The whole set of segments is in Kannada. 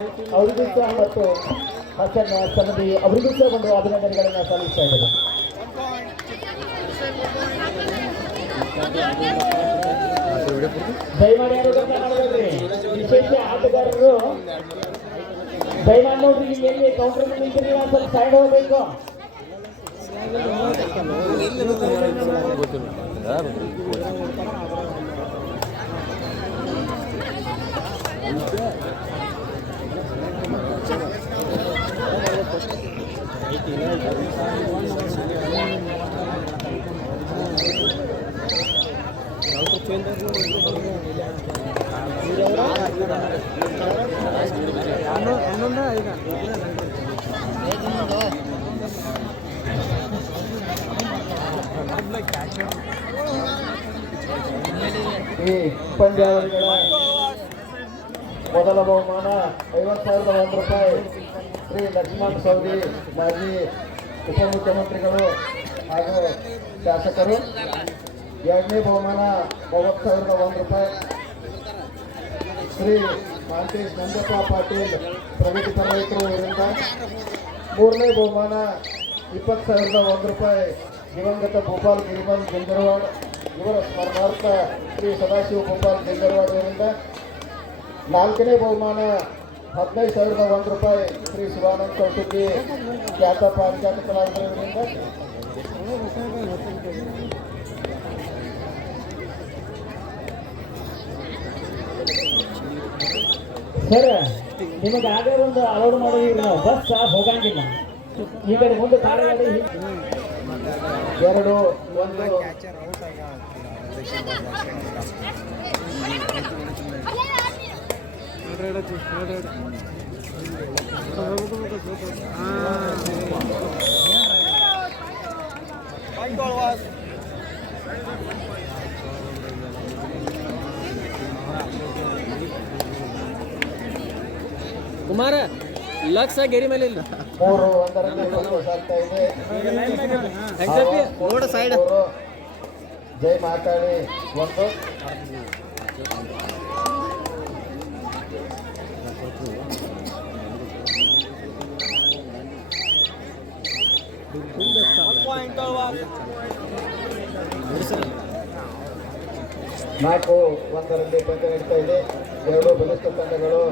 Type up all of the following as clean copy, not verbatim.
ಅವರಿಗೂ ಸಹ ಮತ್ತು ಹಸನ್ ಸಮಿತಿ ಅವರಿಗೂ ಸಹ ಒಂದು ಅಭಿನಂದನೆಗಳನ್ನು ಸಲ್ಲಿಸ್ತಾ ಇದ್ದಾರೆ. ದಯಮಾಡಿ ವಿಶೇಷ ಆಟಗಾರರು ದಯಮಾಡಿ ನೋಡ್ರಿ, ಎಲ್ಲಿ ಕೌಂಟರ್ ನಿಂತಿರಿ, ಸ್ವಲ್ಪ ಸೈಡ್ ಹೋಗ್ಬೇಕು. ಈ ಪಂದ್ಯಾವಳಿಗಳ ಮೊದಲ ಬಹುಮಾನ 50,001 ರೂಪಾಯಿ ಶ್ರೀ ಲಕ್ಷ್ಮಣ ಸವದಿ, ಮಾಜಿ ಉಪಮುಖ್ಯಮಂತ್ರಿಗಳು ಹಾಗೂ ಶಾಸಕರು. ಎರಡನೇ ಬಹುಮಾನ 30,001 ರೂಪಾಯಿ ಶ್ರೀ ಮಾಂತೇಶ್ ನಂಜಪ್ಪ ಪಾಟೀಲ್, ಪ್ರಗತಿಪರ ರೈತರು ಇವರಿಂದ. ಮೂರನೇ ಬಹುಮಾನ 20,001 ರೂಪಾಯಿ ದಿವಂಗತ ಗೋಪಾಲ್ ಗಿರಿಮಲ್ ಜಿಂಗರವಾಡ್, ಇವರ ಸ್ಮರಣಾರ್ಥ ಶ್ರೀ ಸದಾಶಿವ ಗೋಪಾಲ್ ಜಿಂಗರವಾಡ್ ಇವರಿಂದ. ನಾಲ್ಕನೇ ಬಹುಮಾನ 15,001 ರೂಪಾಯಿ ಶ್ರೀ ಶಿವಾನಂದ ಕೌಟುಕಿ, ಖ್ಯಾತ ಪಾರಿಜಾತ ಕಲಾವಿದರಿಂದ. ಸರ್, ನಿಮಗೆ ಆಗಲೇ ಒಂದು ಅಲೋಡ್ ಮಾಡೋದು, ನಾವು ಬಸ್ ಹೋಗಂಗಿಲ್ಲ. ಈಗ ಮುಂದೆ ಕಾರ್ಯಗಾಡಿ 2 1 ಕುಮಾರ ಲಕ್ಷ ಗೆರಿ ಮೇಲೆ ಇಲ್ಲ. 3 ಸೈಡ್ ಜೈ ಮಾತಾಡಿ 1. ನಾಲ್ಕು 1 ಪಂದ್ಯ ನಡೀತಾ ಇದೆ. 2 ಬಲಿಷ್ಠ ತಂಡಗಳು.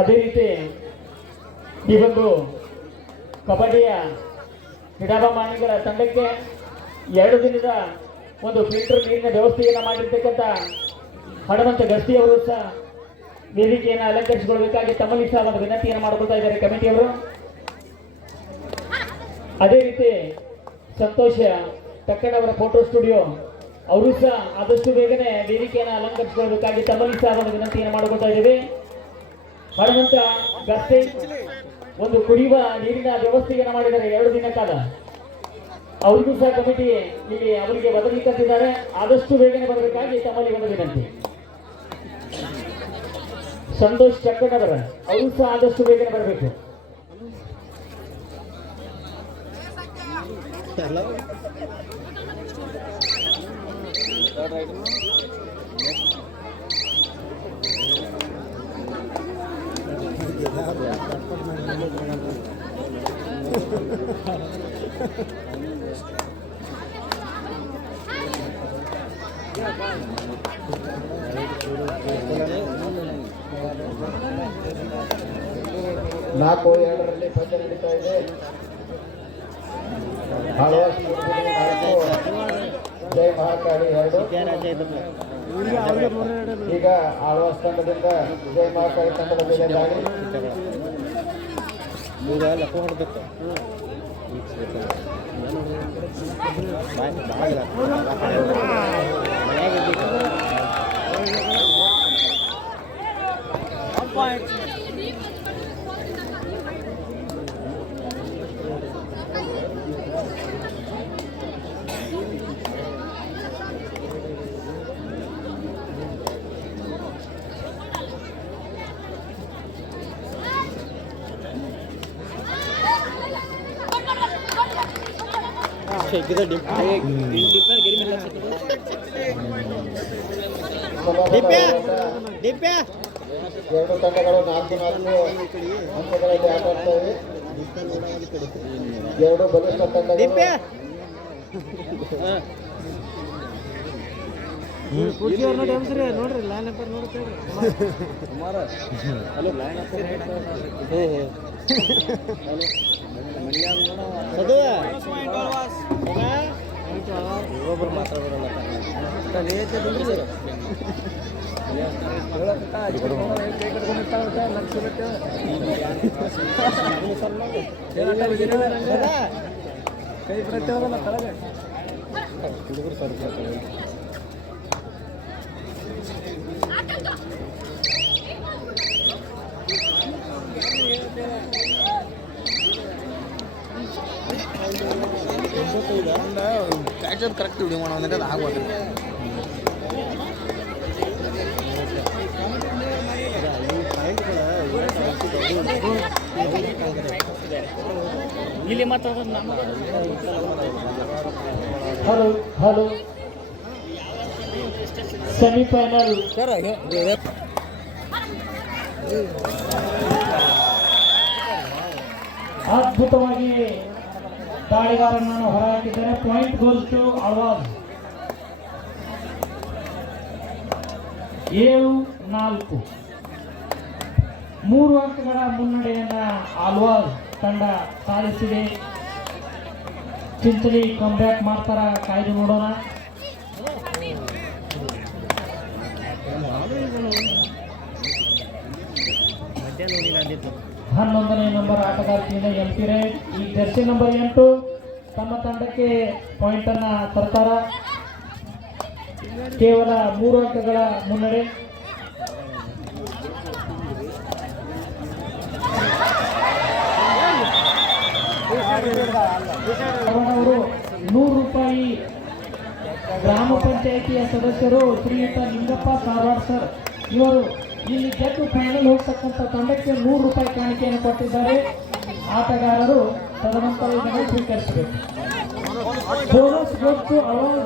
ಅದೇ ರೀತಿ ಈ ಒಂದು ಕಬಡ್ಡಿಯ ಕ್ರೀಡಾಭಿಮಾನಿಗಳ ತಂಡಕ್ಕೆ 2 ದಿನದ ಒಂದು ಫಿಲ್ಟರ್ ನೀರಿನ ವ್ಯವಸ್ಥೆಯನ್ನು ಮಾಡಿರ್ತಕ್ಕಂಥ ಹನುಮಂತ ಗಸ್ತಿ ಅವರು ಸಹ ವೇದಿಕೆಯನ್ನು ಅಲಂಕರಿಸಿಕೊಳ್ಳಬೇಕಾಗಿ ತಮ್ಮಲ್ಲಿ ಸಹ ಒಂದು ವಿನಂತಿಯನ್ನು ಮಾಡಿಕೊಳ್ತಾ ಇದ್ದಾರೆ ಕಮಿಟಿಯವರು. ಅದೇ ರೀತಿ ಸಂತೋಷ ಟಕ್ಕಡ್ ಅವರ ಫೋಟೋ ಸ್ಟುಡಿಯೋ ಅವರು ಸಹ ಆದಷ್ಟು ಬೇಗನೆ ವೇದಿಕೆಯನ್ನು ಅಲಂಕರಿಸಿಕೊಳ್ಳಬೇಕಾಗಿ ತಮ್ಮಲ್ಲಿ ಸಹ ಒಂದು ವಿನಂತಿಯನ್ನು ಮಾಡಿಕೊಳ್ತಾ ಇದ್ದೇವೆ. ಹನುಮಂತ ಗಸ್ತಿ ಒಂದು ಕುಡಿಯುವ ನೀರಿನ ವ್ಯವಸ್ಥೆಯನ್ನು ಮಾಡಿದ್ದಾರೆ 2 ದಿನ ಕಾಲ. ಅವರಿಗೂ ಸಹ ಕಮಿಟಿ ಇಲ್ಲಿ ಅವರಿಗೆ ಒದಗಿಸಿದ್ದಾರೆ. ಆದಷ್ಟು ಬೇಗನೆ ಬರಬೇಕಾಗಿ ತಮ್ಮಲ್ಲಿ ಒಂದು ವಿನಂತಿ. ಸಂತೋಷ್ ಚಕ್ಕಣ್ಣವರ ಅವರು ಸಹ ಆದಷ್ಟು ಬೇಗನೆ ಬರಬೇಕು. ನಾಲ್ಕು 2 ಪಂದ್ಯ ನಡೀತಾ ಇದೆ. ಜೈ ಮಹಾಕಾಳಿ 2. ಈಗ ಆಳ್ವಾಸ್ ತಂಡದಿಂದ ಜೈ ಮಹಾಕಾಳಿ ತಂಡದ ಮೇಲೆ ದಾಳಿ. ಎರಡು ತಂಡಗಳು 4-4 ಹಂತಗಳಲ್ಲಿ ಆಟ ಆಡ್ತವೆ. ಎರಡು ಬಲಿಷ್ಠ ತಂಡಗಳು ನೋಡ್ರಿ ಲೈನ್ ನಂಬರ್ ನೋಡ್ತೇವೆ ಒಬ್ಬರು ಮಾತ್ರ ಬರಲ್ಲ ಕೈ ಬರ್ತೇವಲ್ಲ ತಳಗೆ ಹುಡುಗರು ಸ್ವಲ್ಪ ಕ್ಯಾಚರ್ ಕರೆಕ್ಟ್ ವಿಡಿಯೋ ಮಾಡೋ ಅಂದರೆ ಅದು ಆಗೋದು ಇಲ್ಲಿ ಮಾತಾಡೋದು ಹಲೋ ಹಲೋ ಸೆಮಿಫೈನಲ್ ಅದ್ಭುತವಾಗಿ ದಾಳಿಗಾರನನ್ನು ಹೊರಹಾಕಿದ್ದಾರೆ. Point goals to Alva's 7-4. 3 ಅಂಕಗಳ ಮುನ್ನಡೆಯನ್ನ ಆಳ್ವಾಸ್ ತಂಡ ಸಾಧಿಸಿದೆ. ಚಿಂಚಲಿ ಕಂಬ್ಯಾಕ್ ಮಾಡ್ತಾರ, ಕಾಯ್ದು ನೋಡೋಣ. ಹನ್ನೊಂದನೇ ನಂಬರ್ ಆಟಗಾರ್ತಿಯಿಂದ ಎಂಪಿ ರೈಡ್. ಈ ಜರ್ಸಿ ನಂಬರ್ 8 ತಮ್ಮ ತಂಡಕ್ಕೆ ಪಾಯಿಂಟ್ ಅನ್ನ ತರ್ತಾರ. ಕೇವಲ 3 ಅಂಕಗಳ ಮುನ್ನಡೆ. ಅವರು 100 ರೂಪಾಯಿ ಗ್ರಾಮ ಪಂಚಾಯಿತಿಯ ಸದಸ್ಯರು ಶ್ರೀಯುತ ಲಿಂಗಪ್ಪ ಸಾರವಾಡ್ ಸರ್, ಇವರು ಇಲ್ಲಿ ಗೆದ್ದು ಫೈನಲ್ ಹೋಗ್ತಕ್ಕಂಥ ತಂಡಕ್ಕೆ 100 ರೂಪಾಯಿ ಕಾಣಿಕೆಯನ್ನು ಕೊಟ್ಟಿದ್ದಾರೆ. ಆಟಗಾರರು ತದನಂತರ ಇದನ್ನು ಸ್ವೀಕರಿಸಬೇಕು. ಬೋನಸ್ ಗೊತ್ತು ಅವರು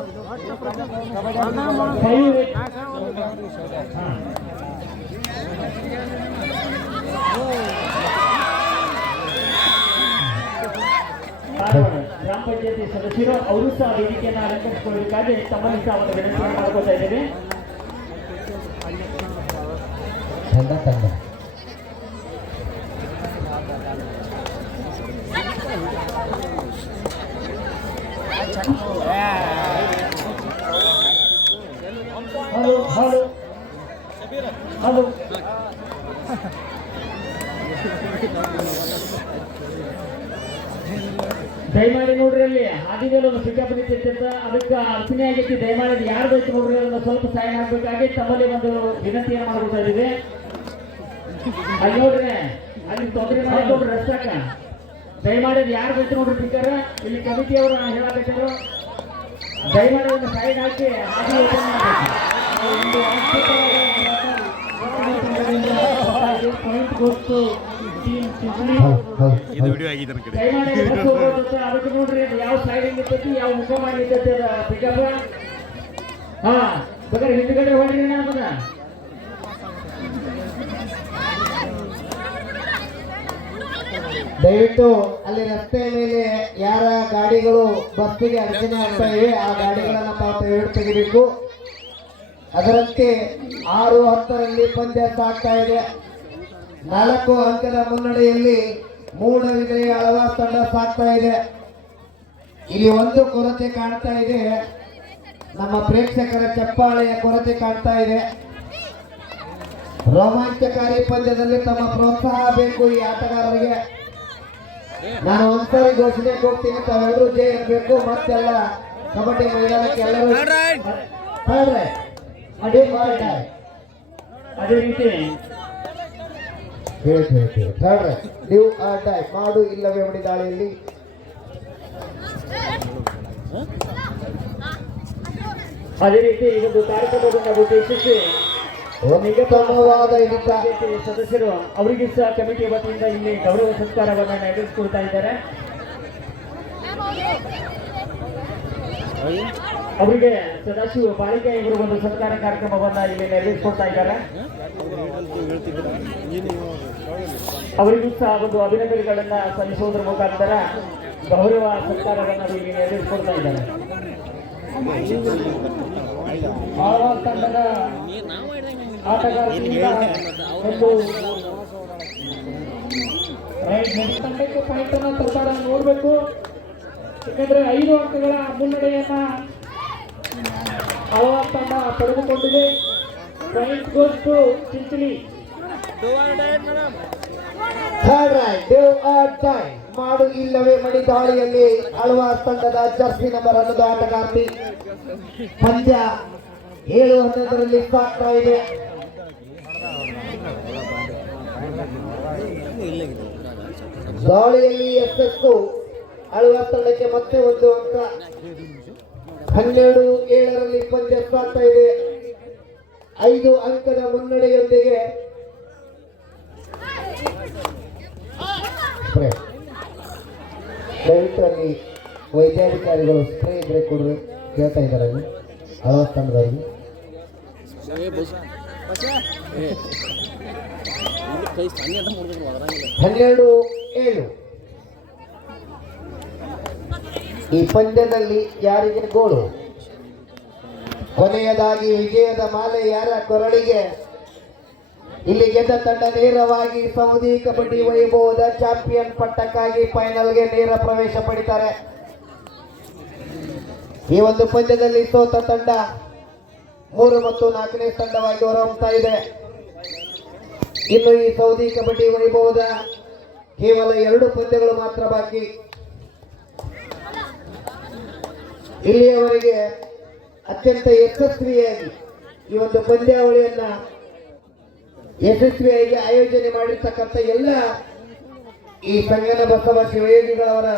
ಗ್ರಾಮ ಪಂಚಾಯತಿ ಸದಸ್ಯರು ಅವರು ಸಹ ವೇದಿಕೆಯನ್ನು ಅಲಂಕರಿಸಿಕೊಳ್ಳಬೇಕಾಗಿ ತಮ್ಮಲ್ಲಿ ಸಹ ಒಂದು ವಿನಂತಿಯನ್ನು ಮಾಡ್ಕೊತಾ ಇದ್ದೇವೆ. ಹಲೋ ಹಲೋ ಹಲೋ ದಯಮಾಡಿ ನೋಡ್ರಿ, ಅಲ್ಲಿ ಹಾದಿದಲ್ಲಿ ಒಂದು ಪಿಕಪ್ ನಿಂತಿರ್ತೈತೆ, ಅದಕ್ಕೆ ಅರ್ಚನೆ ಆಗೈತಿ. ದಯಮಾಡಿ ಯಾರು ಬೇಕು ನೋಡ್ರಿ, ಅದನ್ನು ಸ್ವಲ್ಪ ಸಹಾಯ ಆಗ್ಬೇಕಾಗಿ ತಮ್ಮಲ್ಲಿ ಒಂದು ವಿನಂತಿಯನ್ನು ಮಾಡ್ಕೊತಾ ಇದ್ದೀವಿ. ಅಲ್ಲಿ ನೋಡ್ರಿ, ಅಲ್ಲಿ ತೊಂದರೆ ಮಾಡಿಕೊಡ್ರಿ ರಸ್ತಾಕ. ದಯಮಾಡಿ ಯಾರು ಬೇಕು ನೋಡ್ರಿ ಪಿಕರ್, ಇಲ್ಲಿ ಕಮಿಟಿಯವರು ಹೇಳಬೇಕಾದ್ರು ದಯಮಾಡಿ ಒಂದು ಸೈಡ್ ಹಾಕಿ ಹಾದಿ ಓಪನ್ ಮಾಡಬೇಕು. ಪಾಯಿಂಟ್ ಗೊತ್ತು ಅದಕ್ಕೆ ನೋಡ್ರಿ, ಅದು ಯಾವ ಸೈಡ್ ನಿಂತೈತಿ, ಯಾವ ಮುಖ ಮಾಡಿ ನಿಂತೈತಿ ಅದ ಪಿಕಪ್. ಹಾ ಬೇಕಾದ್ರೆ ಹಿಂದ್ಗಡೆ ಹೊಡ್ರಿ ಅದನ್ನ. ದಯವಿಟ್ಟು ಅಲ್ಲಿ ರಸ್ತೆ ಮೇಲೆ ಯಾರ ಗಾಡಿಗಳು ಬಸ್ಸಿಗೆ ಅಡಚಣೆ ಆಗ್ತಾ ಇವೆ ಆ ಗಾಡಿಗಳನ್ನ ಪಾಪ ತೆಗಿಬೇಕು. ಅದರಂತೆ 6-10ರಲ್ಲಿ ಪಂದ್ಯ ಸಾಗ್ತಾ ಇದೆ. 4 ಅಂಕದ ಮುನ್ನಡೆಯಲ್ಲಿ ಮೂಡಬಿದಿರೆ ಆಳ್ವಾಸ್ ತಂಡ ಸಾಗ್ತಾ ಇದೆ. ಇಲ್ಲಿ ಒಂದು ಕೊರತೆ ಕಾಣ್ತಾ ಇದೆ, ನಮ್ಮ ಪ್ರೇಕ್ಷಕರ ಚಪ್ಪಾಳೆಯ ಕೊರತೆ ಕಾಣ್ತಾ ಇದೆ. ರೋಮಾಂಚಕಾರಿ ಪಂದ್ಯದಲ್ಲಿ ತಮ್ಮ ಪ್ರೋತ್ಸಾಹ ಬೇಕು ಈ ಆಟಗಾರರಿಗೆ. ನಾನು ಒಂದ್ಸರಿ ಘೋಷಣೆ ಹೋಗ್ತೀನಿ, ತಾವೆಲ್ಲರೂ ಜೈ ಇರಬೇಕು. ಮತ್ತೆಲ್ಲ ಕಬಡ್ಡಿ ಮೈದಾನಕ್ಕೆ ಎಲ್ಲರೂ ಅದೇ ರೀತಿ ನೀವು ಮಾಡು ಇಲ್ಲವೇ ಹೊಡಿ ದಾಳಿಯಲ್ಲಿ ಅದೇ ರೀತಿ ಇದೊಂದು ಕಾರ್ಯಕ್ರಮವನ್ನು ಉದ್ದೇಶಿಸಿ ನಿಗಮವಾದ ಹಿಡಿತ ಸದಸ್ಯರು ಅವರಿಗೆ ಸಹ ಕಮಿಟಿ ವತಿಯಿಂದ ಇಲ್ಲಿ ಗೌರವ ಸತ್ಕಾರವನ್ನು ನೆರವೇರಿಸಿಕೊಳ್ತಾ ಇದ್ದಾರೆ. ಅವರಿಗೆ ಸದಾಶಿವ ಬಾಳಿಕೆ ಇವರು ಒಂದು ಸತ್ಕಾರ ಕಾರ್ಯಕ್ರಮವನ್ನ ಇಲ್ಲಿ ನೆರವೇರಿಸಿಕೊಡ್ತಾ ಇದ್ದಾರೆ. ಅವರಿಗೂ ಸಹ ಒಂದು ಅಭಿನಂದನೆಗಳನ್ನ ಸಲ್ಲಿಸುವುದರ ಮುಖಾಂತರ ಗೌರವ ಸತ್ಕಾರವನ್ನು ಇಲ್ಲಿ ನೆರವೇರಿಸಿಕೊಡ್ತಾ ಇದ್ದಾರೆ. ಆಳ್ವಾಸ್ ತಂಡದ ಆಟಗಾರರಿಂದ ಒಂದು ತಂಡಕ್ಕೆ ಪಾಯಿಂಟ್ ಅನ್ನ ತರ್ತಾರ ನೋಡ್ಬೇಕು. ಯಾಕಂದ್ರೆ 5 ಅಂಕಗಳ ಮುನ್ನಡೆಯನ್ನ ಆಳ್ವಾಸ್ ತಂಡ ಪಡೆದುಕೊಂಡಿದೆ. Point goes to Chinchali. ಮಾಡು ಇಲ್ಲವೇ ಮಡಿ ದಾಳಿಯಲ್ಲಿ ಆಳ್ವಾಸ್ ತಂಡದ ಜರ್ಸಿ ನಂಬರ್ 11 ಆಟಗಾರ್ತಿ. ಪಂದ್ಯ 7-11ರಲ್ಲಿ ಸಾಗ್ತಾ ಇದೆ. ದಾಳಿಯಲ್ಲಿ ಎಸ್ಎಸ್ ಆಳ್ವಾಸ್ ತಂಡಕ್ಕೆ ಮತ್ತೆ 1 ಅಂಕ. 12-7ರಲ್ಲಿ ಪಂದ್ಯ ಸಾಗ್ತಾ ಇದೆ. 5 ಅಂಕದ ಮುನ್ನಡೆಯೊಂದಿಗೆ ದಯವಿಟ್ಟು ಅಲ್ಲಿ ವೈದ್ಯಾಧಿಕಾರಿಗಳು ಸ್ಪ್ರೇ ಇದ್ರೆ ಕೊಡ್ಬೇಕು ಕೇಳ್ತಾ ಇದ್ದಾರೆ ಅಲ್ಲಿ ಆಳ್ವಾಸ್ ತಂಡದವರಿಗೆ. 12-7 ಈ ಪಂದ್ಯದಲ್ಲಿ ಯಾರಿಗೆ ಗೋಳು? ಕೊನೆಯದಾಗಿ ವಿಜಯದ ಮಾಲೆ ಯಾರ ಕೊರಳಿಗೆ? ಇಲ್ಲಿ ಗೆದ್ದ ತಂಡ ನೇರವಾಗಿ ಸೌದಿ ಕಬಡ್ಡಿ ವೈಭವದ ಚಾಂಪಿಯನ್ ಪಟ್ಟಕ್ಕಾಗಿ ಫೈನಲ್ಗೆ ನೇರ ಪ್ರವೇಶ ಪಡಿತಾರೆ. ಈ ಒಂದು ಪಂದ್ಯದಲ್ಲಿ ಸೋತ ತಂಡ 3 ಮತ್ತು 4ನೇ ತಂಡವಾಗಿ ಹೊರಹೊಮ್ಮುತ್ತಾ ಇದೆ. ಇನ್ನು ಈ ಸೌದಿ ಕಬಡ್ಡಿ ವೈಭವದ ಕೇವಲ 2 ಪಂದ್ಯಗಳು ಮಾತ್ರ ಬಾಕಿ. ಇಲ್ಲಿಯವರೆಗೆ ಅತ್ಯಂತ ಯಶಸ್ವಿಯಾಗಿ ಈ ಒಂದು ಪಂದ್ಯಾವಳಿಯನ್ನ ಯಶಸ್ವಿಯಾಗಿ ಆಯೋಜನೆ ಮಾಡಿರ್ತಕ್ಕಂಥ ಎಲ್ಲ ಈ ಸಂಗನ ಬಸವ ಶಿವಯೋಗಿಗಳವರ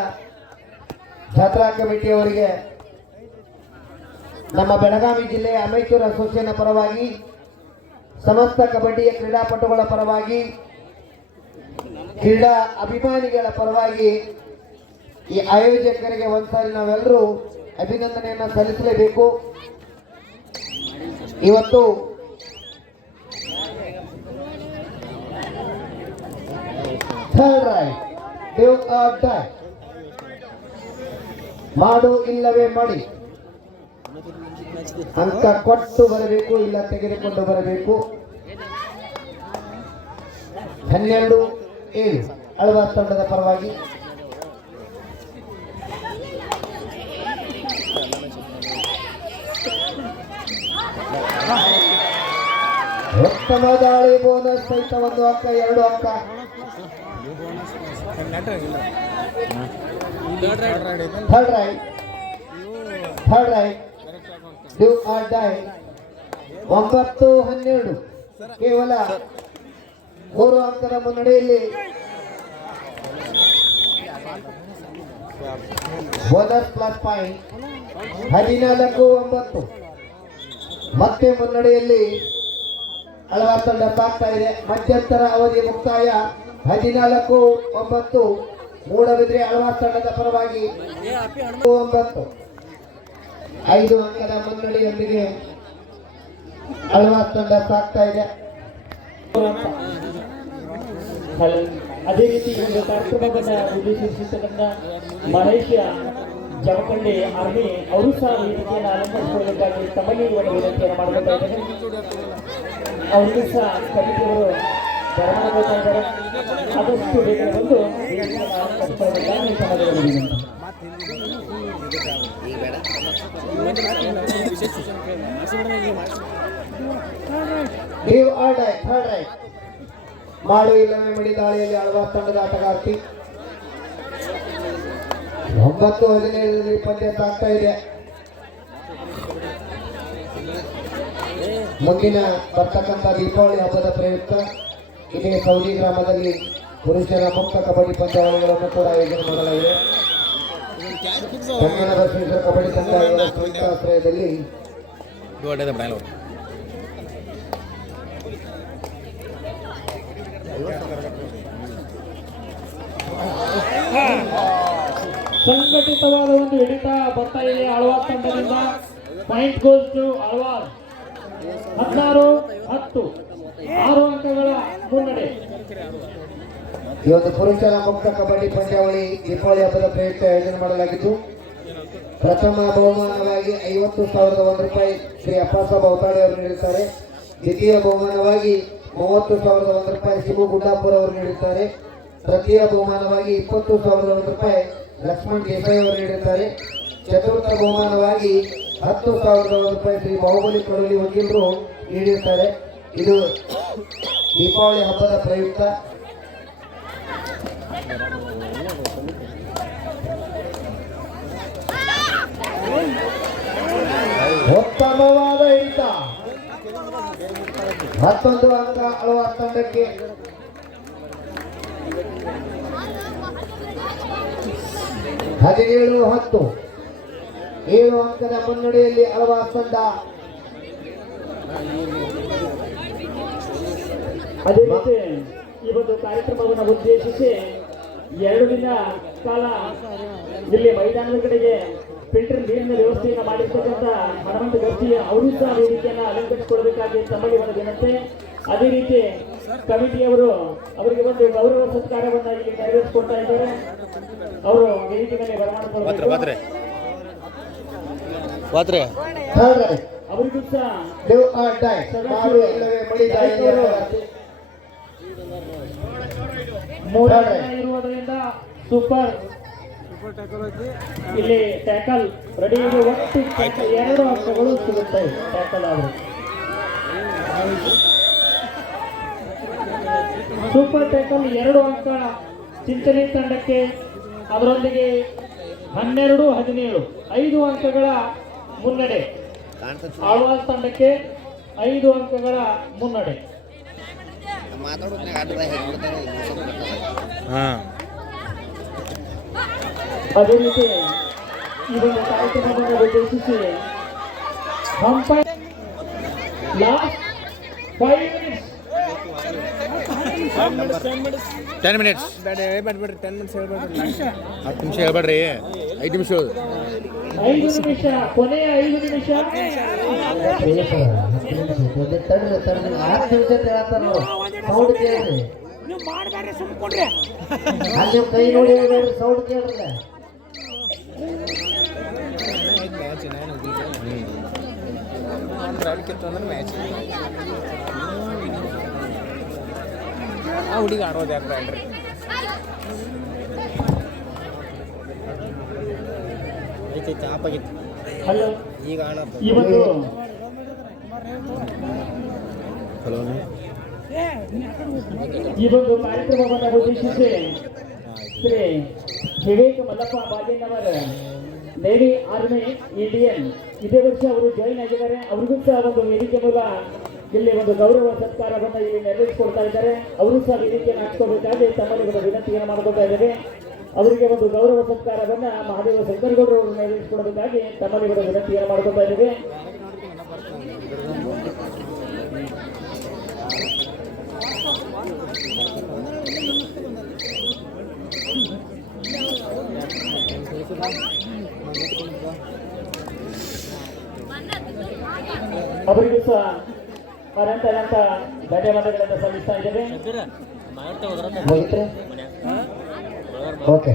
ಜಾತ್ರಾ ಕಮಿಟಿಯವರಿಗೆ ನಮ್ಮ ಬೆಳಗಾವಿ ಜಿಲ್ಲೆಯ ಅಮೇಚೂರ್ ಅಸೋಸಿಯೇಷನ್ ಪರವಾಗಿ, ಸಮಸ್ತ ಕಬಡ್ಡಿಯ ಕ್ರೀಡಾಪಟುಗಳ ಪರವಾಗಿ, ಕ್ರೀಡಾ ಅಭಿಮಾನಿಗಳ ಪರವಾಗಿ ಈ ಆಯೋಜಕರಿಗೆ ಒಂದ್ಸಾರಿ ನಾವೆಲ್ಲರೂ ಅಭಿನಂದನೆಯನ್ನು ಸಲ್ಲಿಸಲೇಬೇಕು. ಇವತ್ತು ಮಾಡು ಇಲ್ಲವೇ ಮಾಡಿ ಅಂಕ ಕೊಟ್ಟು ಬರಬೇಕು, ಇಲ್ಲ ತೆಗೆದುಕೊಂಡು ಬರಬೇಕು. 12-7 ಆಳ್ವಾಸ್ ತಂಡದ ಪರವಾಗಿ. ಉತ್ತಮ ದಾಳಿ, ಬೋನಸ್ ಸಹಿತ 1 ಅಂಕ, 2 ಅಂಕ. Third raid do or die. 9-12 ಕೇವಲ 3 ಅಂಕದ ಮುನ್ನಡೆಯಲ್ಲಿ ಬೋನಸ್ ಪ್ಲಸ್ ಪಾಯಿಂಟ್. 14-9 ಮತ್ತೆ ಮುನ್ನಡೆಯಲ್ಲಿ ಆಳ್ವಾಸ್ ತಂಡ ಸಾಗ್ತಾ ಇದೆ. ಮಧ್ಯಂತರ ಅವಧಿ ಮುಕ್ತಾಯ. 14-9 ಮೂಡಬಿದ್ರೆ ಆಳ್ವಾಸ್ ತಂಡದ ಪರವಾಗಿ 9. 5 ಅಂಕದ ಮುನ್ನಡೆಯೊಂದಿಗೆ ಆಳ್ವಾಸ್ ತಂಡ ಸಾಗ್ತಾ ಇದೆ. ಅದೇ ರೀತಿ ಒಂದು ಕಾರ್ಯಕ್ರಮವನ್ನು ಉದ್ದೇಶಿಸಿರ್ತಕ್ಕಂಥ ಮಲೇಷ್ಯಾ ಜಮಖಂಡಿ ಆರ್ಮಿ ಅವರು ಸಹ ವೇದಿಕೆಯನ್ನು ಅಲಂಕರಿಸಿಕೊಳ್ಳಬೇಕಾಗಿ ತಮ್ಮಲ್ಲಿ ಒಂದು ವಿನಂತಿಯನ್ನು ಮಾಡಬೇಕಾ ಇದ್ದಾರೆ. ಅವರಿಗೂ ಸಹ ಕಮಿಟಿಯವರು ಬರಮಾಡಬೇಕಾ ಇದ್ದಾರೆ. ಆದಷ್ಟು ಬೇಗ ಬಂದು ವೇದಿಕೆಯನ್ನು ಅಲಂಕರಿಸಿಕೊಳ್ಳಬೇಕಾಗಿ ಸಮಾಜದಲ್ಲಿ ವಿನಂತಿ. ಮಾಡು ಇಲ್ಲವೇ ಮಡಿ ದಾಳಿಯಲ್ಲಿ ಆಳ್ವಾಸ್ ತಂಡದ ಆಟಗಾರ್ತಿ. 9-15 ಪಂದ್ಯ ಸಾಗ್ತಾ ಇದೆ. ಮುಂದಿನ ಬರ್ತಕ್ಕಂಥ ದೀಪಾವಳಿ ಹಬ್ಬದ ಪ್ರಯುಕ್ತ ಇದೇ ಸೌದಿ ಗ್ರಾಮದಲ್ಲಿ ಪುರುಷರ ಮುಕ್ತ ಕಬಡ್ಡಿ ಪಂದ್ಯಾವಳಿಗಳನ್ನು ಕೂಡ ಆಯೋಜನೆ ಮಾಡಲಾಗಿದೆ. ಕನ್ನಡ ಬಸವೇಶ್ವರ ಕಬಡ್ಡಿ ತಂಡ ಇವರ ಸಂಸ್ಥಾಶ್ರಯದಲ್ಲಿ ಸಂಘಟಿತವಾದ ಒಂದು ಹಿಡಿತ ಬರ್ತಾ ಇದೆ ಆಳ್ವಾಸ್ ತಂಡದಿಂದ. Point goes to Alva's. 16-10 6 ಅಂಕಗಳ ಮುನ್ನಡೆ. ಈ ಒಂದು ಪುರುಷರ ಮುಕ್ತ ಕಬಡ್ಡಿ ಪಂದ್ಯಾವಳಿ ದೀಪಾವಳಿ ಹಬ್ಬದ ಪ್ರಯುಕ್ತ ಆಯೋಜನೆ ಮಾಡಲಾಗಿದ್ದು, ಪ್ರಥಮ ಬಹುಮಾನವಾಗಿ 50,001 ರೂಪಾಯಿ ಶ್ರೀ ಅಪ್ಪಾಸಾಬ್ ಅವತಾಡೆ ಅವರು ನೀಡುತ್ತಾರೆ. ದ್ವಿತೀಯ ಬಹುಮಾನವಾಗಿ 30,001 ರೂಪಾಯಿ ಶಿವು ಗುಡ್ಡಾಪುರ ಅವರು ನೀಡುತ್ತಾರೆ. ತೃತೀಯ ಬಹುಮಾನವಾಗಿ 20,001 ರೂಪಾಯಿ ಲಕ್ಷ್ಮಣ್ ದೇಸಾಯಿ ಅವರು ನೀಡುತ್ತಾರೆ. ಚತುರ್ಥ ಬಹುಮಾನವಾಗಿ 10,001 ರೂಪಾಯಿ ಶ್ರೀ ಬಾಹುಬಲಿ ಕೊಡಲಿ ವಕೀಲರು ನೀಡಿರುತ್ತಾರೆ. ಇದು ದೀಪಾವಳಿ ಹಬ್ಬದ ಪ್ರಯುಕ್ತ. ಉತ್ತಮವಾದ ಹಿಡಿತ. 11 ಅಂಕ ಆಳ್ವಾಸ್ ತಂಡಕ್ಕೆ. ಹದಿನೇಳು 10 7 ಅಂಕದ ಮುನ್ನಡೆಯಲ್ಲಿ ಆಳ್ವಾಸ್ ತಂಡ. ಅದೇ ರೀತಿ ಈ ಒಂದು ಕಾರ್ಯಕ್ರಮವನ್ನು ಉದ್ದೇಶಿಸಿ 2 ದಿನ ಕಾಲ ಇಲ್ಲಿ ಮೈದಾನದ ಕಡೆಗೆ ಫಿಲ್ಟರ್ ನೀರಿನ ವ್ಯವಸ್ಥೆಯನ್ನು ಮಾಡಿರ್ತಕ್ಕಂಥ ಹನುಮಂತ ಗರ್ಜಿ ಅವರು ಸಹ ವೇದಿಕೆಯನ್ನು ಅಲಂಕರಿಸಿಕೊಳ್ಬೇಕಾಗಿ ತಮ್ಮಲ್ಲಿ ಒಂದು ವಿನಂತಿ. ಅದೇ ರೀತಿ ಕಮಿಟಿಯವರು ಅವರಿಗೆ ಒಂದು ಗೌರವ ಸತ್ಕಾರವನ್ನು ಇಲ್ಲಿ ನೆರವೇರಿಸಿಕೊಡ್ತಾ ಇದ್ದಾರೆ. ಅವರು ವೇದಿಕೆ ಮೇಲೆ ಬರಮಾಡಿಕೊಳ್ಳಬೇಕು. ಅವರಿಗೂ ಸಹ ಇರುವುದರಿಂದ ಸೂಪರ್ ಇಲ್ಲಿ ಟ್ಯಾಕಲ್ ರೆಡಿ ಇದೆ. ಒಟ್ಟು 2 ಅಂಕಗಳು ಸಿಗುತ್ತವೆ ಟ್ಯಾಕಲ್ ಆದ್ರೆ. ಸೂಪರ್ ಟ್ಯಾಕಲ್ 2 ಅಂಕ ಚಿಂಚಲಿ ತಂಡಕ್ಕೆ. ಅದರೊಂದಿಗೆ 12-17 5 ಅಂಕಗಳ ಮುನ್ನಡೆ. ಆಳ್ವಾಸ್ ತಂಡಕ್ಕೆ 5 ಅಂಕಗಳ ಮುನ್ನಡೆ. ಅದೇ ರೀತಿ ಈ ಒಂದು ಕಾರ್ಯಕ್ರಮವನ್ನು ಉದ್ದೇಶಿಸಿ ಲಾಸ್ಟ್ 5 ಮಿನಿಟ್ಸ್ 10 ಮಿನಿಟ್ಸ್ 10 ನಿಮಿಷ ಹೇಳ್ಬೇಡ್ರಿ. 5 ನಿಮಿಷ 5 ನಿಮಿಷ ಕೊನೆಯ 5 ನಿಮಿಷ. ಅಲ್ಲಿ ಕೈ ನೋಡಿ ಸೌಂಡ್ ಕೇಳ್ರಲ್ಲ. ಹುಡುಗಿ ಆಡೋದು ಯಾಕ್ರಿ ಚಾಪಾಗಿತ್ತು ಹಲೋ ಈಗ ಈ ಒಂದು ಈ ಒಂದು ಕಾರ್ಯಕ್ರಮವನ್ನು ಉದ್ದೇಶಿಸಿ Shri Vivek Mallappa Bagenavar navy army Indian ಇದೇ ವರ್ಷ ಅವರು ಜಾಯಿನ್ ಆಗಿದ್ದಾರೆ. ಅವರಿಗೂ ಸಹ ಒಂದು ವೇದಿಕೆ ಮೂಲ ಇಲ್ಲಿ ಒಂದು ಗೌರವ ಸತ್ಕಾರವನ್ನು ಇಲ್ಲಿ ನೆರವೇರಿಸಿಕೊಡ್ತಾ ಇದ್ದಾರೆ. ಅವರು ಸಹ ವೇದಿಕೆಯನ್ನು ಹಾಕಿಸಬೇಕಾಗಿ ತಮ್ಮಲ್ಲಿ ಒಂದು ವಿನಂತಿಯನ್ನು ಮಾಡಿಕೊಳ್ತಾ ಇದ್ದೇವೆ. ಅವರಿಗೆ ಒಂದು ಗೌರವ ಸತ್ಕಾರವನ್ನು ಮಹಾದೇವ ಶಂಕರಗೌಡರು ಅವರು ನೆರವೇರಿಸಿಕೊಡಬೇಕಾಗಿ ತಮ್ಮಲ್ಲಿ ಒಂದು ವಿನಂತಿಯನ್ನು ಮಾಡಿಕೊಳ್ತಾ ಇದ್ದೇವೆ. ಅವರಿಗೂ ಸಹ ಅನಂತ ಧನ್ಯವಾದಗಳನ್ನು ಸಲ್ಲಿಸ್ತಾ ಇದ್ದೇವೆ. ಓಕೆ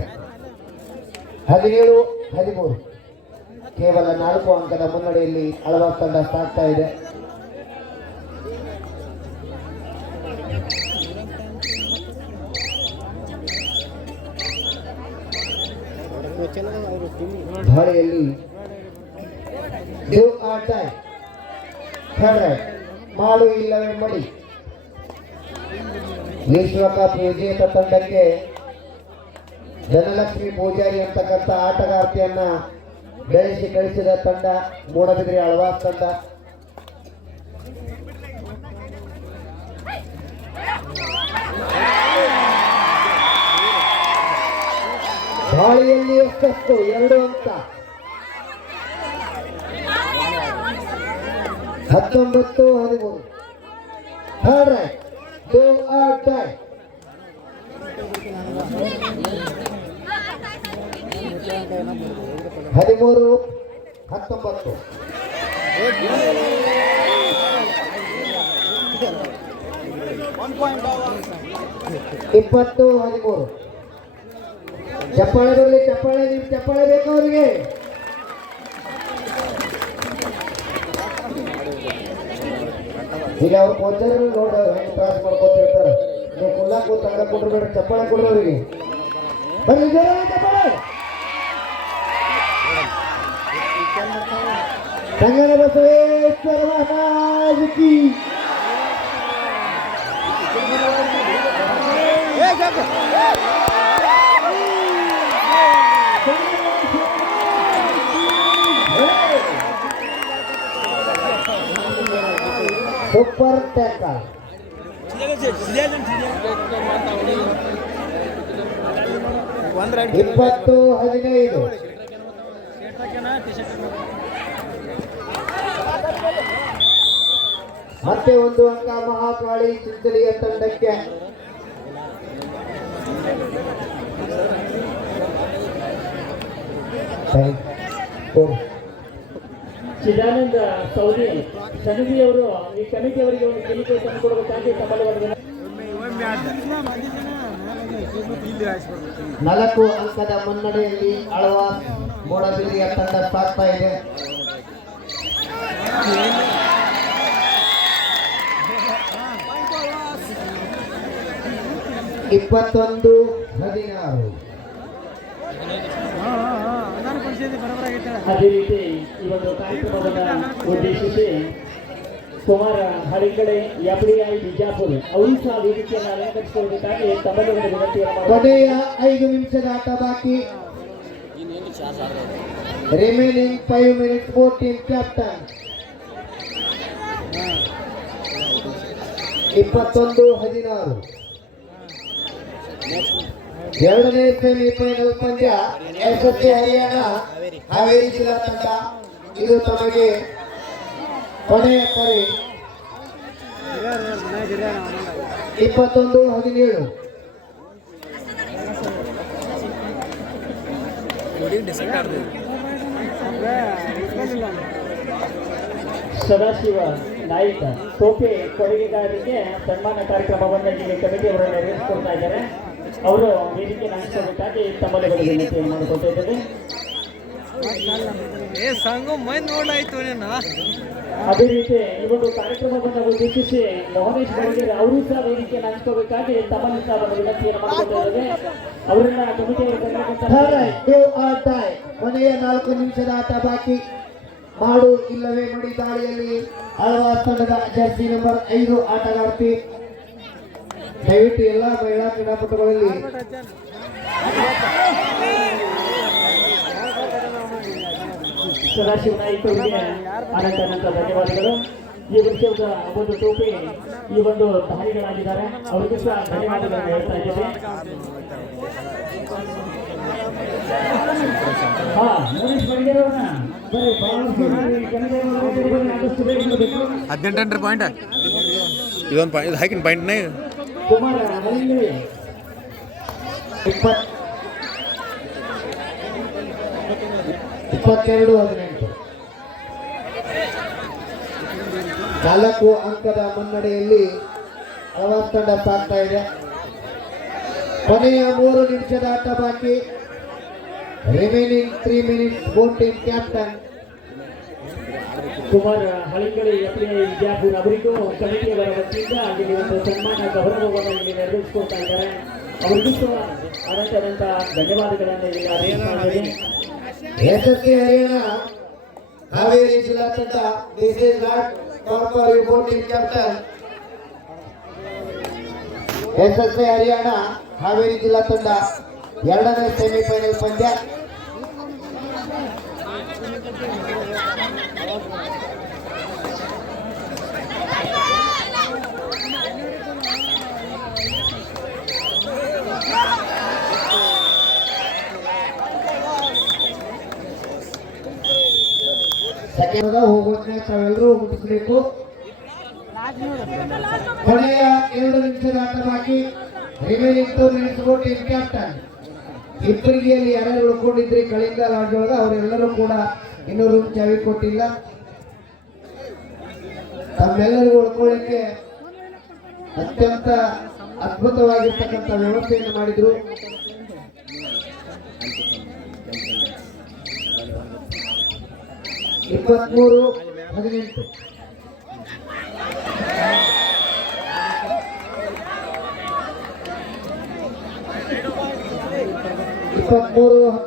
17-13 ಕೇವಲ 4 ಅಂಕದ ಮುನ್ನಡೆಯಲ್ಲಿ ಆಳ್ವಾಸ್ ತಂಡ ಸಾಗ್ತಾ ಇದೆ. ದಾಳಿಯಲ್ಲಿ ಮಾಡು ಇಲ್ಲವೇ ಮಡಿ. ವಿಶ್ವಕಪ್ ವಿಜೇತ ತಂಡಕ್ಕೆ ಧನಲಕ್ಷ್ಮಿ ಪೂಜಾರಿ ಅಂತಕ್ಕಂಥ ಆಟಗಾರ್ತಿಯನ್ನ ಬೆಳೆಸಿ ಕಳಿಸಿದ ತಂಡ ಮೂಡಬಿದ್ರಿ ಆಳ್ವಾಸ್ ತಂಡ. ದಾಳಿಯಲ್ಲಿ ಎಷ್ಟೆಷ್ಟು 2 ಅಂಕ. 19-13 third right do or die. 13-19. 20-13. ಚಪ್ಪಾಳೆ ಬರಲಿ, ಚಪ್ಪಾಳೆ, ನೀವು ಚಪ್ಪಾಳೆ ಬೇಕು ಅವರಿಗೆ. ಈಗ ಅವ್ರ ಕೋಚರ್ ನೋಡ ಹೆಂಗ್ ತ್ರಾಸ ಮಾಡ್ಕೊತಿರ್ತಾರೆ. ನೀವು ಕುಲ್ಲ ಕೂತ್ ಹಂಗ ಕೊಡ್ಬೇಡ, ಚಪ್ಪಾಳೆ ಕೊಡ್ರಿ ಅವರಿಗೆ. ಬರ್ಲಿ ಜೋರಾಗಿ ಚಪ್ಪಾಳೆ. ಸಂಗನ ಬಸವೇಶ್ವರ ಮಹಾರಾಜ್ ಕಿ. Super tackle. 20-15. ಮತ್ತೆ ಒಂದು ಅಂಕ ಮಹಾಕಾಳಿ ಚಿಂಚಲಿಯ ತಂಡಕ್ಕೆ. ಚಿದಾನಂದ ಸೌದಿ ಸನದಿಯವರು ಈ ಕಮಿಟಿಯವರಿಗೆ ಒಂದು ಕಿಲಿಕೆ ತಂದುಕೊಡಬೇಕಾಗಿ ತಮ್ಮಲ್ಲಿ 4 ಅಂಕದ ಮುನ್ನಡೆಯಲ್ಲಿ ಆಳ್ವಾಸ್ ಮೂಡಬಿದಿರೆಯ ತಂಡ ಸಾಗ್ತಾ ಇದೆ. ಇಪ್ಪತ್ತೊಂದು 16. ಅದೇ ರೀತಿ ಈ ಒಂದು ಕಾರ್ಯಕ್ರಮವನ್ನು ಉದ್ದೇಶಿಸಿ ಕುಮಾರ ಹಳಿಕಡೆ ಎಫ್ಡಿಐ ಬಿಜಾಪುರ ಅವರು ಸಹ ವೇದಿಕೆಯನ್ನು ಅಲಂಕರಿಸಿಕೊಳ್ಳಬೇಕಾಗಿ ತಮ್ಮಲ್ಲಿ ಒಂದು ವಿನಂತಿಯನ್ನು ಮಾಡುತ್ತಾರೆ. ಕೊನೆಯ 5 ನಿಮಿಷದ ಆಟ ಬಾಕಿ. Remaining 5 minutes. 14 ಕ್ಯಾಪ್ಟನ್. 21-16. ಎರಡನೇ ಸೆಮಿಫೈನಲ್ ಪಂದ್ಯ SSC ಹರಿಯಾಣ ಹಾವೇರಿ ಜಿಲ್ಲಾ ತಂಡ. ಇದು ತಮಗೆ ಕೊನೆಯ ಕರೆ. 21-17. ಸದಾಶಿವ ನಾಯ್ಕ ಟೋಪಿ ಕೊಡುಗೆಗಾರರಿಗೆ ಸನ್ಮಾನ ಕಾರ್ಯಕ್ರಮವನ್ನು ಈಗ ಕಮಿಟಿಯವರು ನೆರವೇರಿಸಿಕೊಡ್ತಾ ಇದ್ದಾರೆ. ಅವರು ವೇದಿಕೆ ನಡೆಸಬೇಕಾಗಿ ತಮ್ಮಲ್ಲಿ ಒಂದು ವಿನಂತಿಯನ್ನು ಮಾಡಿಕೊಳ್ತಾ ಇದ್ದೇವೆ. ಅದೇ ರೀತಿ ಈ ಒಂದು ಕಾರ್ಯಕ್ರಮವನ್ನು ಉದ್ದೇಶಿಸಿ ಮೋಹನೇಶ್ ಬಡಗೇರಿ ಅವರು ಸಹ ವೇದಿಕೆ ನಡೆಸಬೇಕಾಗಿ ತಮ್ಮಲ್ಲಿ ಸಹ ಒಂದು ವಿನಂತಿಯನ್ನು ಮಾಡಿಕೊಳ್ತಾ ಇದ್ದೇವೆ. ಅವರನ್ನ ಕಮಿಟಿಯವರು ಕೊನೆಯ 4 ನಿಮಿಷದ ಆಟ ಬಾಕಿ. ಮಾಡು ಇಲ್ಲವೇ ಮಡಿ ದಾಳಿಯಲ್ಲಿ ಆಳ್ವಾಸ್ ತಂಡದ ಜರ್ಸಿ ನಂಬರ್ 5 ಆಟಗಾರ್ತಿ. ದಯವಿಟ್ಟು ಎಲ್ಲ ಮಹಿಳಾ ಕ್ರೀಡಾಪಟುಗಳಲ್ಲಿ ಸದಾಶಿವ ನಾಯ್ಕ ಅವರಿಗೆ ಅನಂತ ಧನ್ಯವಾದಗಳು. ಈ ವರ್ಷದ ಒಂದು ಟೋಪಿ ಈ ಒಂದು ಧಾರಿಗಳಾಗಿದ್ದಾರೆ, ಅವರಿಗೂ ಸಹ ಧನ್ಯವಾದಗಳನ್ನು ಹೇಳ್ತಾ ಇದ್ದೇವೆ. ಮೋಹನೇಶ್ ಬಡಗೇರಿ ಅವ್ರನ್ನ ಬರೀ 18 ಪಾಯಿಂಟ್ ಇದೊಂದು ಇದು ಹಾಕಿನ ಪಾಯಿಂಟ್ನೇ. ಕುಮಾರ ಹಳಿಂಗಳಿ 22-18. 4 ಅಂಕದ ಮುನ್ನಡೆಯಲ್ಲಿ ಆಳ್ವಾಸ್ ತಂಡ ಸಾಗ್ತಾ ಇದೆ. ಕೊನೆಯ 3 ನಿಮಿಷದ ಆಟ ಬಾಕಿ. Remaining 3 minutes. 14 captain. Kumara Halingali FDI Bijapur ಅವರಿಗೂ ಕಮಿಟಿಯವರ ವತಿಯಿಂದ ಇಲ್ಲಿ ಒಂದು ಸನ್ಮಾನ ಗೌರವವನ್ನು ಇಲ್ಲಿ ನೆರವೇರಿಸಿಕೊಡ್ತಾ ಇದ್ದಾರೆ. ಅವರಿಗೂ ಸಹ ಅನಂತ ಧನ್ಯವಾದಗಳನ್ನು ಇಲ್ಲಿ ಅರ್ಪಿಸ್ತಾ ಇದ್ದೇವೆ. SSC ಹರಿಯಾಣ ಹಾವೇರಿ ಜಿಲ್ಲಾ ತಂಡ. This is not for you boating captain. SSC Haryana Haveri ಜಿಲ್ಲಾ ತಂಡ ಎರಡನೇ ಸೆಮಿಫೈನಲ್ ಪಂದ್ಯ. ಹೋಗೋದನ್ನ ತಾವೆಲ್ಲರೂ ಮುಟ್ಟಿಸಬೇಕು. ಕೊನೆಯ 2 ನಿಮಿಷದ ಆಟ ಬಾಕಿ. Remaining 2 minutes. 14 ಕ್ಯಾಪ್ಟನ್. ಇಬ್ಬರಿಗೆಯಲ್ಲಿ ಯಾರ್ಯಾರು ಉಳ್ಕೊಂಡಿದ್ರಿ ಕಳಿಂಗ ಲಾಡ್ಜ್ ಒಳಗ ಅವರೆಲ್ಲರೂ ಕೂಡ ಇನ್ನೂ ರೂಮ್ ಚಾವಿ ಕೊಟ್ಟಿಲ್ಲ. ತಮ್ಮೆಲ್ಲರಿಗೂ ಉಳ್ಕೊಳ್ಳಿಕ್ಕೆ ಅತ್ಯಂತ ಅದ್ಭುತವಾಗಿರ್ತಕ್ಕಂಥ ವ್ಯವಸ್ಥೆಯನ್ನು ಮಾಡಿದ್ರು. ಇಪ್ಪತ್ಮೂರು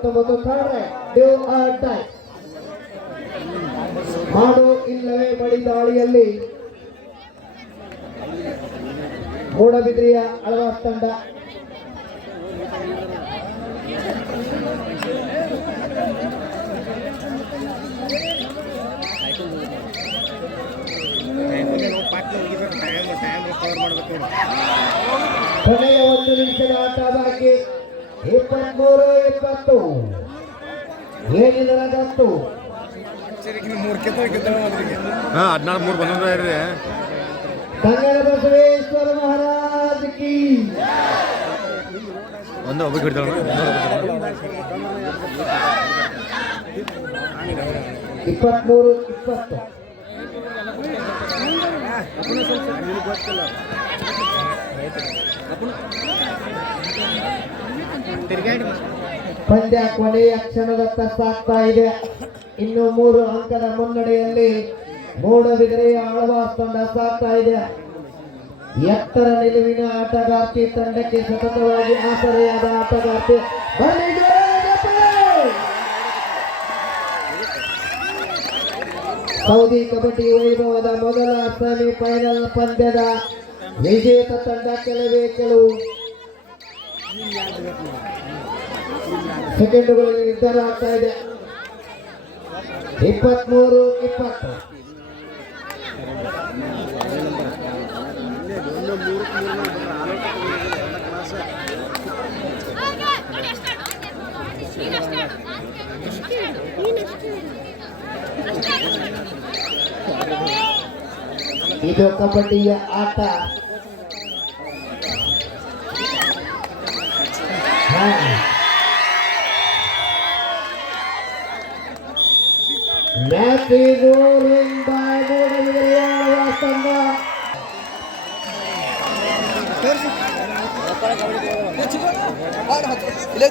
18 23-19 ಮಾಡು ಇಲ್ಲವೇ ಮಡಿ ದಾಳಿಯಲ್ಲಿ ಮೂಡಬಿದ್ರಿಯ ಅಳವಾಸ್ ತಂಡ ಕೊನೆಯ 1 ನಿಮಿಷದ ಆಟ ಬಾಕಿ. 23-20 ಏನಿದರದತ್ತು 14-3 ಬಂದ್ರೆ ಕನ್ನಡ ಬಸವೇಶ್ವರ ಮಹಾರಾಜ್ ಕಿ ಒಂದು ಒಬ್ಬ ಹಿಡಿದವ 23-20 ಪಂದ್ಯ ಕೊನೆಯ ಕ್ಷಣದತ್ತ ಸಾಗ್ತಾ ಇದೆ. ಇನ್ನು 3 ಅಂಕದ ಮುನ್ನಡೆಯಲ್ಲಿ ಮೂಡಬಿದಿರೆಯ ಆಳ್ವಾಸ್ ತಂಡ ಸಾಗ್ತಾ ಇದೆ. ಎತ್ತರ ನಿಲುವಿನ ಆಟಗಾರ್ತಿ ತಂಡಕ್ಕೆ ಸತತವಾಗಿ ಆಸರೆಯಾದ ಆಟಗಾರ್ತಿ ಸೌದಿ ಕಬಡ್ಡಿ ವೈಭವದ ಮೊದಲ ಸೆಮಿಫೈನಲ್ ಪಂದ್ಯದ ವಿಜೇತ ತಂಡ ಕೆಲವು ಸೆಕೆಂಡುಗಳಲ್ಲಿ ನಿರ್ಧಾರ ಆಗ್ತಾ ಇದೆ. 23-20 ಇದು ಕಬಡ್ಡಿಯ ಆಟ. ಮ್ಯಾಚ್ is rolling by ಮೂಡಬಿದಿರೆಯ ಆಳ್ವಾಸ್ ತಂಡ. ಇಲ್ಲ